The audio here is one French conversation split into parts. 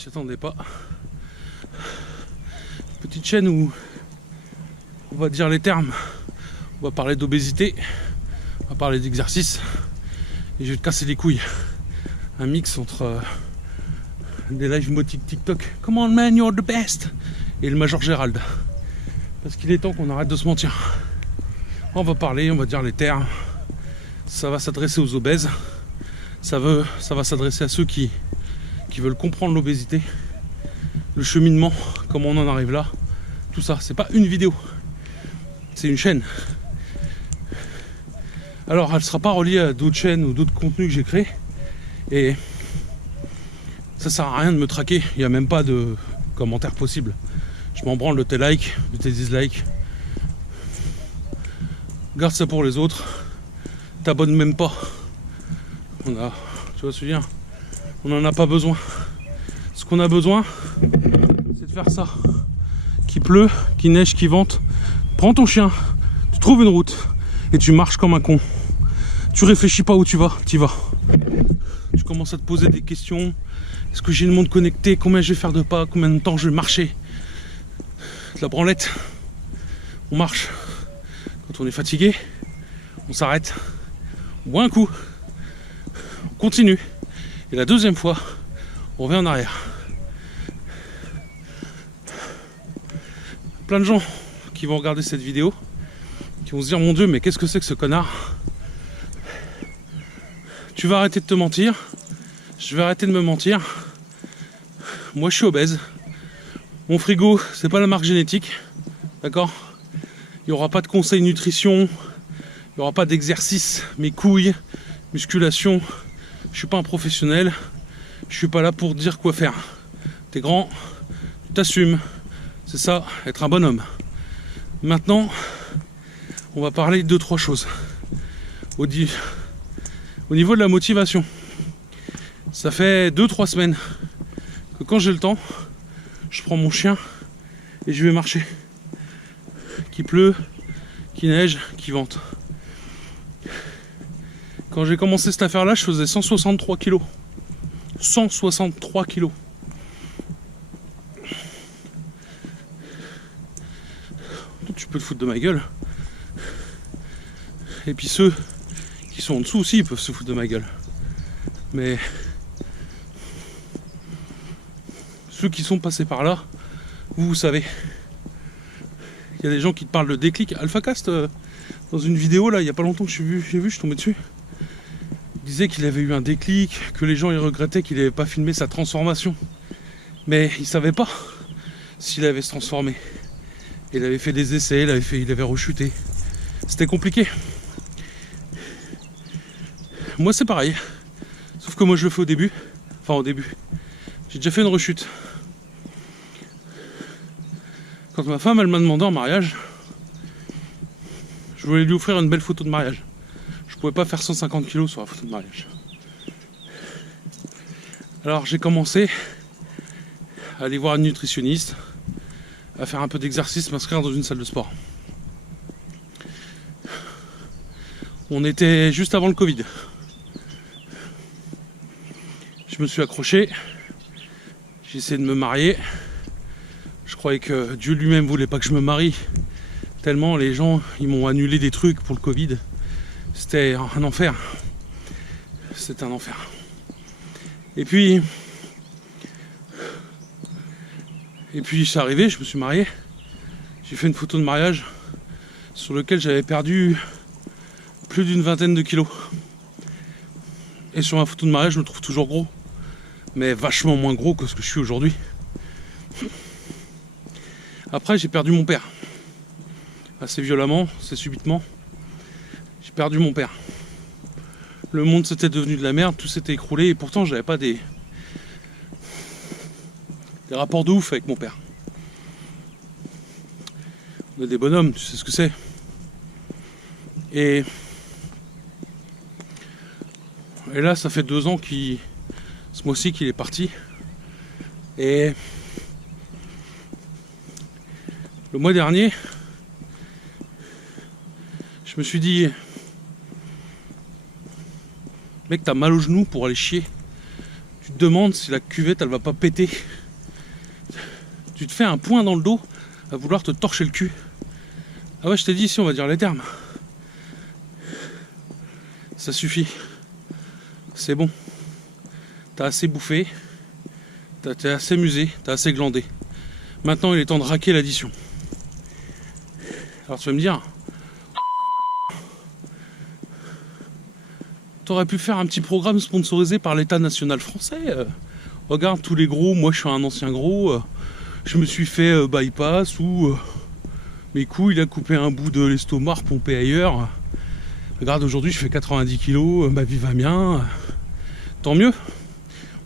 J'y attendais pas. Petite chaîne où on va dire les termes. On va parler d'obésité, on va parler d'exercice. Et je vais te casser les couilles. Un mix entre des lives motiques TikTok, come on man, you're the best, et le Major Gérald. Parce qu'il est temps qu'on arrête de se mentir. On va parler, on va dire les termes. Ça va s'adresser aux obèses. Ça va s'adresser à ceux qui veulent comprendre l'obésité, le cheminement, comment on en arrive là. Tout ça, c'est pas une vidéo, c'est une chaîne. Alors, elle sera pas reliée à d'autres chaînes ou d'autres contenus que j'ai créés. Et ça sert à rien de me traquer. Il n'y a même pas de commentaires possibles. Je m'en branle de tes likes, de tes dislikes. Garde ça pour les autres. T'abonnes même pas. Tu vois ce que je veux dire ? On n'en a pas besoin. Ce qu'on a besoin, c'est de faire ça. Qu'il pleut, qu'il neige, qu'il vente. Prends ton chien, tu trouves une route et tu marches comme un con. Tu réfléchis pas où tu vas, t'y vas. Tu commences à te poser des questions. Est-ce que j'ai le monde connecté? Combien je vais faire de pas? Combien de temps je vais marcher? De la branlette. On marche. Quand on est fatigué, on s'arrête. On boit un coup. On continue. Et la deuxième fois, on revient en arrière. Plein de gens qui vont regarder cette vidéo, qui vont se dire, mon Dieu, mais qu'est-ce que c'est que ce connard? Tu vas arrêter de te mentir. Je vais arrêter de me mentir. Moi, je suis obèse. Mon frigo, c'est pas la marque génétique. D'accord? Il n'y aura pas de conseils nutrition. Il n'y aura pas d'exercice. Mes couilles, musculation. Je suis pas un professionnel. Je suis pas là pour te dire quoi faire. T'es grand, tu t'assumes. C'est ça, être un bonhomme. Maintenant, on va parler de 2-3 choses. Au niveau de la motivation, ça fait 2-3 semaines que quand j'ai le temps, je prends mon chien et je vais marcher. Qu'il pleut, qu'il neige, qu'il vente. Quand j'ai commencé cette affaire-là, je faisais 163 kilos. 163 kilos. Tu peux te foutre de ma gueule. Et puis ceux qui sont en dessous aussi, ils peuvent se foutre de ma gueule. Mais ceux qui sont passés par là, vous savez. Il y a des gens qui te parlent de déclic. AlphaCast, dans une vidéo, là, il n'y a pas longtemps que je suis tombé dessus. Il disait qu'il avait eu un déclic, que les gens ils regrettaient qu'il n'avait pas filmé sa transformation. Mais il ne savait pas s'il avait se transformé. Il avait fait des essais, il avait rechuté. C'était compliqué. Moi c'est pareil. Sauf que moi je le fais au début. Enfin au début. J'ai déjà fait une rechute. Quand ma femme elle m'a demandé en mariage, je voulais lui offrir une belle photo de mariage. Je pouvais pas faire 150 kilos sur la photo de mariage. Alors j'ai commencé à aller voir une nutritionniste, à faire un peu d'exercice, m'inscrire dans une salle de sport. On était juste avant le Covid. Je me suis accroché, j'ai essayé de me marier. Je croyais que Dieu lui-même voulait pas que je me marie, tellement les gens ils m'ont annulé des trucs pour le Covid. C'était un enfer. C'était un enfer. Et puis c'est arrivé, je me suis marié. J'ai fait une photo de mariage sur laquelle j'avais perdu plus d'une vingtaine de kilos. Et sur ma photo de mariage, je me trouve toujours gros. Mais vachement moins gros que ce que je suis aujourd'hui. Après, j'ai perdu mon père. Assez violemment, assez subitement. J'ai perdu mon père. Le monde s'était devenu de la merde, tout s'était écroulé et pourtant j'avais pas des rapports de ouf avec mon père. On est des bonhommes, tu sais ce que c'est. Et là, ça fait 2 ans ce mois-ci qu'il est parti. Et le mois dernier, je me suis dit, mec, t'as mal au genou pour aller chier. Tu te demandes si la cuvette elle va pas péter. Tu te fais un point dans le dos à vouloir te torcher le cul. Ah ouais, je t'ai dit ici, on va dire les termes. Ça suffit. C'est bon. T'as assez bouffé. T'es assez musé. T'as assez glandé. Maintenant, il est temps de raquer l'addition. Alors tu vas me dire, t'aurais pu faire un petit programme sponsorisé par l'État national français. Regarde tous les gros, moi je suis un ancien gros, je me suis fait bypass ou mes couilles, il a coupé un bout de l'estomac, pompé ailleurs. Regarde, aujourd'hui je fais 90 kilos, ma vie va bien. Tant mieux.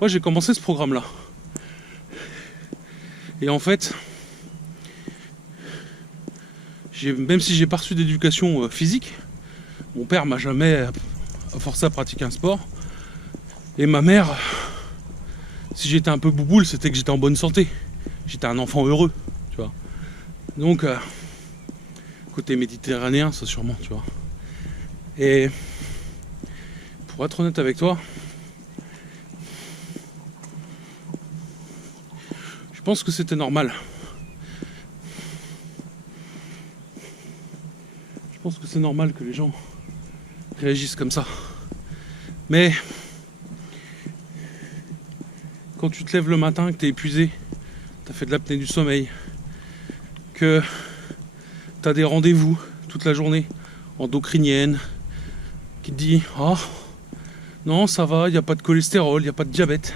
Moi j'ai commencé ce programme-là. Et en fait, même si j'ai pas reçu d'éducation physique, mon père m'a jamais forcé à pratiquer un sport. Et ma mère, si j'étais un peu bouboule, c'était que j'étais en bonne santé. J'étais un enfant heureux, tu vois. Donc, côté méditerranéen, ça sûrement, tu vois. Et pour être honnête avec toi, je pense que c'était normal. Je pense que c'est normal que les gens réagissent comme ça. Mais quand tu te lèves le matin, que tu es épuisé, tu as fait de l'apnée du sommeil, que tu as des rendez-vous toute la journée, endocrinienne, qui te dit « Oh, non, ça va, il n'y a pas de cholestérol, il n'y a pas de diabète,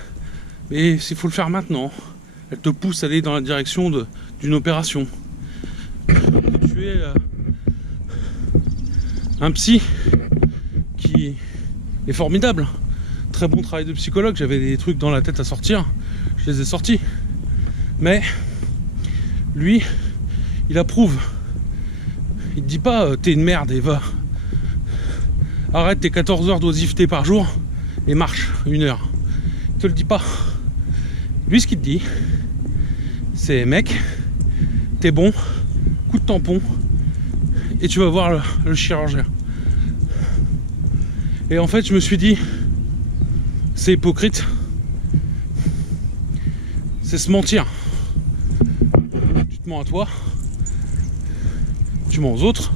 mais il faut le faire maintenant. » Elle te pousse à aller dans la direction d'une opération. Tu es un psy qui est formidable. Très bon travail de psychologue. J'avais des trucs dans la tête à sortir. Je les ai sortis. Mais lui, il approuve. Il te dit pas t'es une merde et va. Arrête tes 14 heures d'oisiveté par jour et marche 1 heure. Il te le dit pas. Lui, ce qu'il te dit, c'est mec, t'es bon, coup de tampon et tu vas voir le chirurgien. Et en fait, je me suis dit, c'est hypocrite, c'est se mentir. Tu te mens à toi, tu mens aux autres,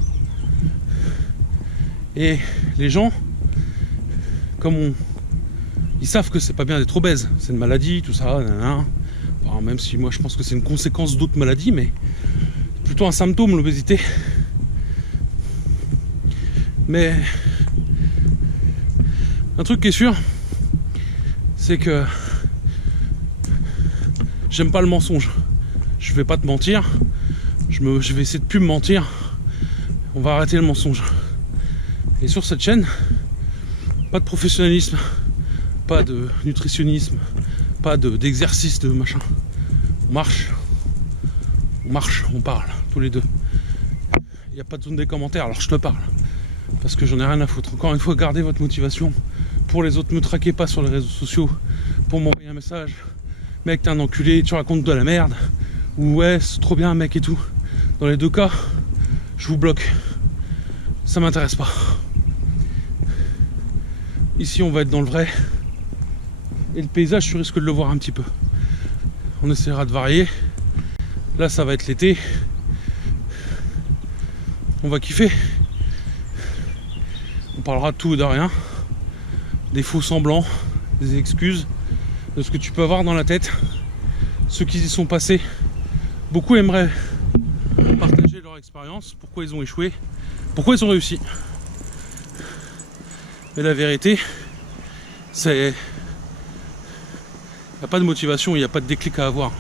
et les gens, ils savent que c'est pas bien d'être obèse, c'est une maladie, tout ça, nanana. Enfin, même si moi je pense que c'est une conséquence d'autres maladies, mais plutôt un symptôme, l'obésité. Mais un truc qui est sûr, c'est que j'aime pas le mensonge. Je vais pas te mentir, je vais essayer de plus me mentir. On va arrêter le mensonge. Et sur cette chaîne, pas de professionnalisme, pas de nutritionnisme, pas d'exercice de machin. On marche, on parle, tous les deux. Il n'y a pas de zone des commentaires, alors je te parle. Parce que j'en ai rien à foutre. Encore une fois, gardez votre motivation. Pour les autres, ne me traquez pas sur les réseaux sociaux pour m'envoyer un message. Mec, t'es un enculé, tu racontes de la merde. Ou ouais, c'est trop bien, mec, et tout. Dans les deux cas, je vous bloque. Ça m'intéresse pas. Ici, on va être dans le vrai. Et le paysage, tu risques de le voir un petit peu. On essaiera de varier. Là, ça va être l'été. On va kiffer. On parlera de tout et de rien. Des faux semblants, des excuses, de ce que tu peux avoir dans la tête. Ceux qui y sont passés, beaucoup aimeraient partager leur expérience, pourquoi ils ont échoué, pourquoi ils ont réussi. Mais la vérité, c'est... Il n'y a pas de motivation, il n'y a pas de déclic à avoir.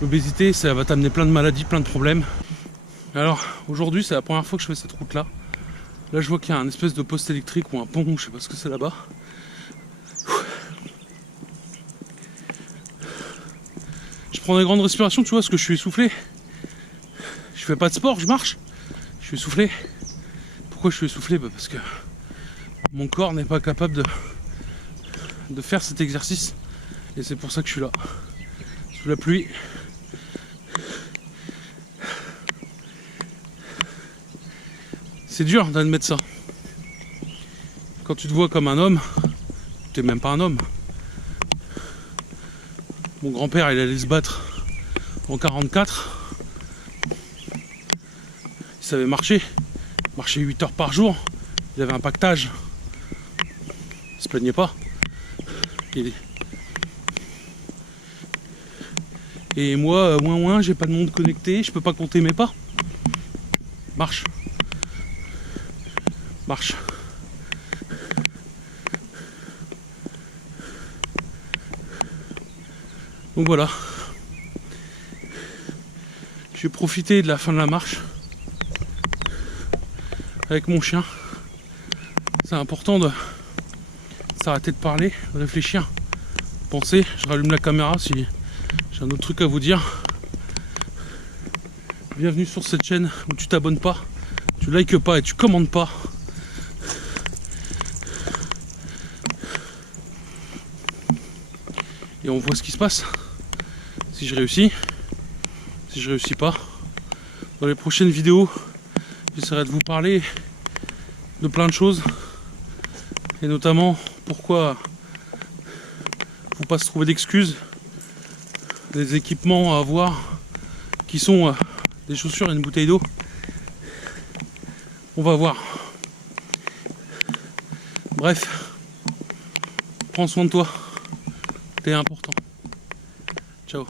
L'obésité, ça va t'amener plein de maladies, plein de problèmes. Alors, aujourd'hui, c'est la première fois que je fais cette route-là. Là, je vois qu'il y a un espèce de poste électrique ou un pont, je sais pas ce que c'est là-bas. Je prends des grandes respirations, tu vois, parce que je suis essoufflé. Je fais pas de sport, je marche. Je suis essoufflé. Pourquoi je suis essoufflé? Parce que mon corps n'est pas capable de faire cet exercice. Et c'est pour ça que je suis là. Sous la pluie. C'est dur d'admettre ça. Quand tu te vois comme un homme, t'es même pas un homme. Mon grand-père, il allait se battre en 44. Il savait marcher. Il marchait 8 heures par jour. Il avait un pactage. Il se plaignait pas. Et moi, j'ai pas de monde connecté, je peux pas compter mes pas. Marche. Marche. Donc voilà. Je vais profiter de la fin de la marche avec mon chien. C'est important de s'arrêter de parler, de réfléchir, penser. Je rallume la caméra si j'ai un autre truc à vous dire. Bienvenue sur cette chaîne où tu t'abonnes pas, tu likes pas et tu commandes pas. Et on voit ce qui se passe. Si je réussis, si je réussis pas. Dans les prochaines vidéos, j'essaierai de vous parler de plein de choses. Et notamment pourquoi faut pas se trouver d'excuses. Des équipements à avoir qui sont des chaussures et une bouteille d'eau. On va voir. Bref, prends soin de toi. T'es important. Ciao.